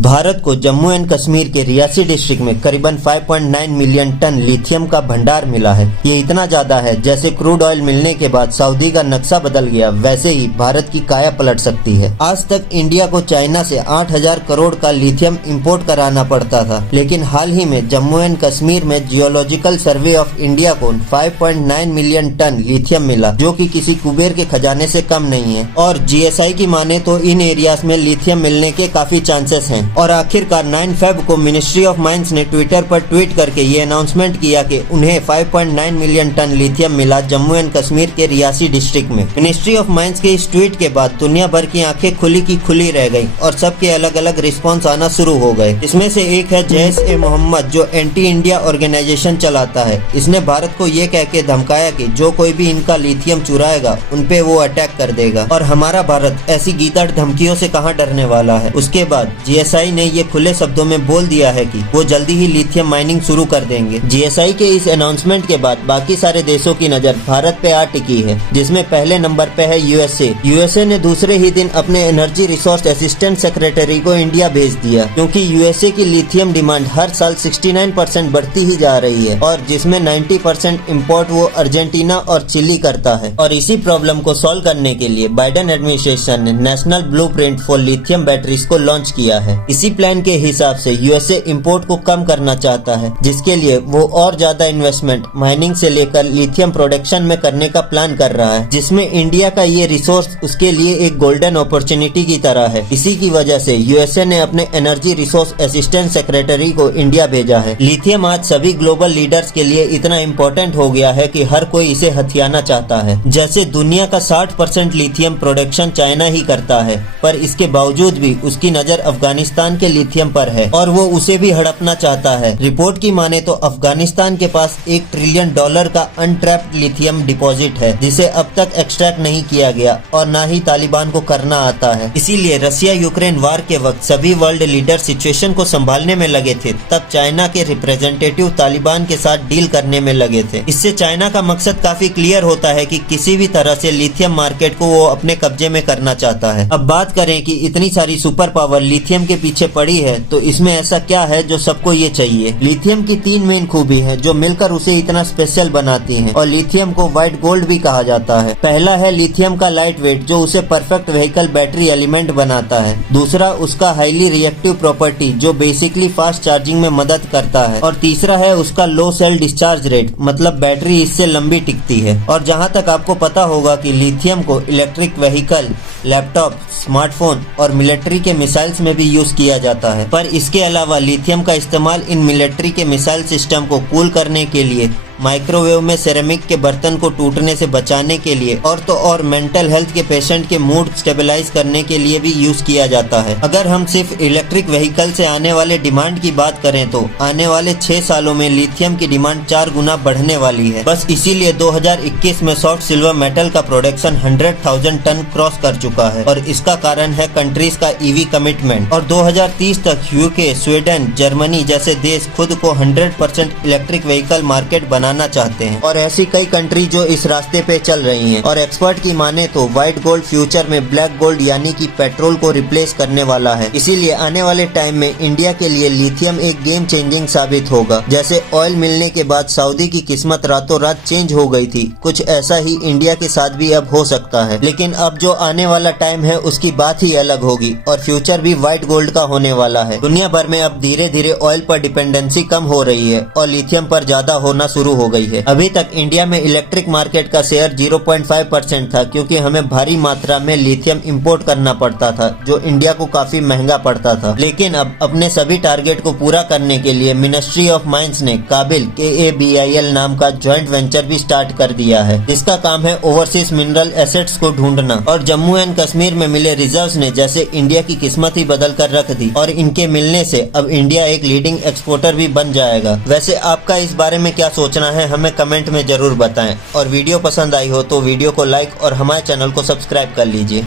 भारत को जम्मू एंड कश्मीर के रियासी डिस्ट्रिक्ट में करीबन 5.9 मिलियन टन लिथियम का भंडार मिला है। ये इतना ज्यादा है जैसे क्रूड ऑयल मिलने के बाद सऊदी का नक्शा बदल गया, वैसे ही भारत की काया पलट सकती है। आज तक इंडिया को चाइना से 8,000 करोड़ का लिथियम इंपोर्ट कराना पड़ता था, लेकिन हाल ही में जम्मू एंड कश्मीर में जियोलॉजिकल सर्वे ऑफ इंडिया को 5.9 मिलियन टन लिथियम मिला, जो कि किसी कुबेर के खजाने से कम नहीं है। और GSI की माने तो इन एरियाज में लिथियम मिलने के काफी चांसेस हैं। और आखिरकार 9 फेब को मिनिस्ट्री ऑफ माइंस ने ट्विटर पर ट्वीट करके ये अनाउंसमेंट किया कि उन्हें 5.9 मिलियन टन लिथियम मिला जम्मू एंड कश्मीर के रियासी डिस्ट्रिक्ट में। मिनिस्ट्री ऑफ माइंस के इस ट्वीट के बाद दुनिया भर की आंखें खुली की खुली रह गई और सबके अलग अलग रिस्पॉन्स आना शुरू हो गए। इसमें से एक है जैश-ए-मोहम्मद, जो एंटी इंडिया ऑर्गेनाइजेशन चलाता है। इसने भारत को ये कह के धमकाया कि जो कोई भी इनका लिथियम चुराएगा उन पे वो अटैक कर देगा, और हमारा भारत ऐसी गीदड़ धमकियों से कहाँ डरने वाला है। उसके बाद GSI ने ये खुले शब्दों में बोल दिया है कि वो जल्दी ही लिथियम माइनिंग शुरू कर देंगे। GSI के इस अनाउंसमेंट के बाद बाकी सारे देशों की नजर भारत पे आ टिकी है, जिसमें पहले नंबर पे है USA ने दूसरे ही दिन अपने एनर्जी रिसोर्स असिस्टेंट सेक्रेटरी को इंडिया भेज दिया, क्योंकि USA की लिथियम डिमांड हर साल 69% बढ़ती ही जा रही है, और जिसमें 90% इम्पोर्ट वो अर्जेंटीना और चिली करता है। और इसी प्रॉब्लम को सॉल्व करने के लिए बाइडेन एडमिनिस्ट्रेशन ने national blueprint for lithium batteries को लॉन्च किया है। इसी प्लान के हिसाब से USA इंपोर्ट को कम करना चाहता है, जिसके लिए वो और ज्यादा इन्वेस्टमेंट माइनिंग से लेकर लिथियम प्रोडक्शन में करने का प्लान कर रहा है, जिसमें इंडिया का ये रिसोर्स उसके लिए एक गोल्डन अपॉर्चुनिटी की तरह है। इसी की वजह से USA ने अपने एनर्जी रिसोर्स असिस्टेंट सेक्रेटरी को इंडिया भेजा है। लिथियम आज सभी ग्लोबल लीडर्स के लिए इतना इम्पोर्टेंट हो गया है कि हर कोई इसे हथियाना चाहता है। जैसे दुनिया का 60% लिथियम प्रोडक्शन चाइना ही करता है, पर इसके बावजूद भी उसकी नजर अफगानिस्तान के लिथियम पर है और वो उसे भी हड़पना चाहता है। रिपोर्ट की माने तो अफगानिस्तान के पास $1 ट्रिलियन का अनट्रैप्ड लिथियम डिपॉजिट है, जिसे अब तक एक्सट्रैक्ट नहीं किया गया और ना ही तालिबान को करना आता है। इसीलिए रसिया यूक्रेन वार के वक्त सभी वर्ल्ड लीडर सिचुएशन को संभालने में लगे थे, तब चाइना के रिप्रेजेंटेटिव तालिबान के साथ डील करने में लगे थे। इससे चाइना का मकसद काफी क्लियर होता है कि किसी भी तरह से लिथियम मार्केट को वो अपने कब्जे में करना चाहता है। अब बात करें कि इतनी सारी सुपर पावर लिथियम के पीछे पड़ी है, तो इसमें ऐसा क्या है जो सबको ये चाहिए। लिथियम की 3 मेन खूबी है जो मिलकर उसे इतना स्पेशल बनाती हैं, और लिथियम को व्हाइट गोल्ड भी कहा जाता है। पहला है लिथियम का लाइट वेट, जो उसे परफेक्ट व्हीकल बैटरी एलिमेंट बनाता है। दूसरा उसका हाईली रिएक्टिव प्रॉपर्टी, जो बेसिकली फास्ट चार्जिंग में मदद करता है। और तीसरा है उसका लो सेल डिस्चार्ज रेट, मतलब बैटरी इससे लंबी टिकती है। और जहाँ तक आपको पता होगा कि लिथियम को इलेक्ट्रिक व्हीकल, लैपटॉप, स्मार्टफोन और मिलिट्री के मिसाइल्स में भी यूज किया जाता है। पर इसके अलावा लिथियम का इस्तेमाल इन मिलिट्री के मिसाइल सिस्टम को कूल करने के लिए, माइक्रोवेव में सेरेमिक के बर्तन को टूटने से बचाने के लिए, और तो और मेंटल हेल्थ के पेशेंट के मूड स्टेबलाइज करने के लिए भी यूज किया जाता है। अगर हम सिर्फ इलेक्ट्रिक व्हीकल से आने वाले डिमांड की बात करें तो आने वाले 6 सालों में लिथियम की डिमांड 4 गुना बढ़ने वाली है। बस इसीलिए 2021 में सॉफ्ट सिल्वर मेटल का प्रोडक्शन 100,000 टन क्रॉस कर चुका है, और इसका कारण है कंट्रीज का EV कमिटमेंट। और 2030 तक UK, स्वीडन, जर्मनी जैसे देश खुद को 100% इलेक्ट्रिक व्हीकल मार्केट बनाना चाहते हैं, और ऐसी कई कंट्री जो इस रास्ते पे चल रही हैं। और एक्सपर्ट की माने तो व्हाइट गोल्ड फ्यूचर में ब्लैक गोल्ड यानी कि पेट्रोल को रिप्लेस करने वाला है। इसीलिए आने वाले टाइम में इंडिया के लिए लिथियम एक गेम चेंजिंग साबित होगा। जैसे ऑयल मिलने के बाद सऊदी की किस्मत रातों रात चेंज हो गई थी, कुछ ऐसा ही इंडिया के साथ भी अब हो सकता है। लेकिन अब जो आने वाला टाइम है उसकी बात ही अलग होगी, और फ्यूचर भी व्हाइट गोल्ड का होने वाला है। दुनिया भर में अब धीरे धीरे ऑयल पर डिपेंडेंसी कम हो रही है और लिथियम पर ज्यादा होना शुरू हो गई है। अभी तक इंडिया में इलेक्ट्रिक मार्केट का शेयर 0.5% था, क्योंकि हमें भारी मात्रा में लिथियम इंपोर्ट करना पड़ता था, जो इंडिया को काफी महंगा पड़ता था। लेकिन अब अपने सभी टारगेट को पूरा करने के लिए मिनिस्ट्री ऑफ माइंस ने काबिल KABIL नाम का ज्वाइंट वेंचर भी स्टार्ट कर दिया है, जिसका काम है ओवरसीज मिनरल एसेट्स को ढूंढना। और जम्मू एंड कश्मीर में मिले रिजर्व्स ने जैसे इंडिया की किस्मत ही बदल कर रख दी, और इनके मिलने से अब इंडिया एक लीडिंग एक्सपोर्टर भी बन जाएगा। वैसे आपका इस बारे में क्या सोचना है हमें कमेंट में जरूर बताएं, और वीडियो पसंद आई हो तो वीडियो को लाइक और हमारे चैनल को सब्सक्राइब कर लीजिए।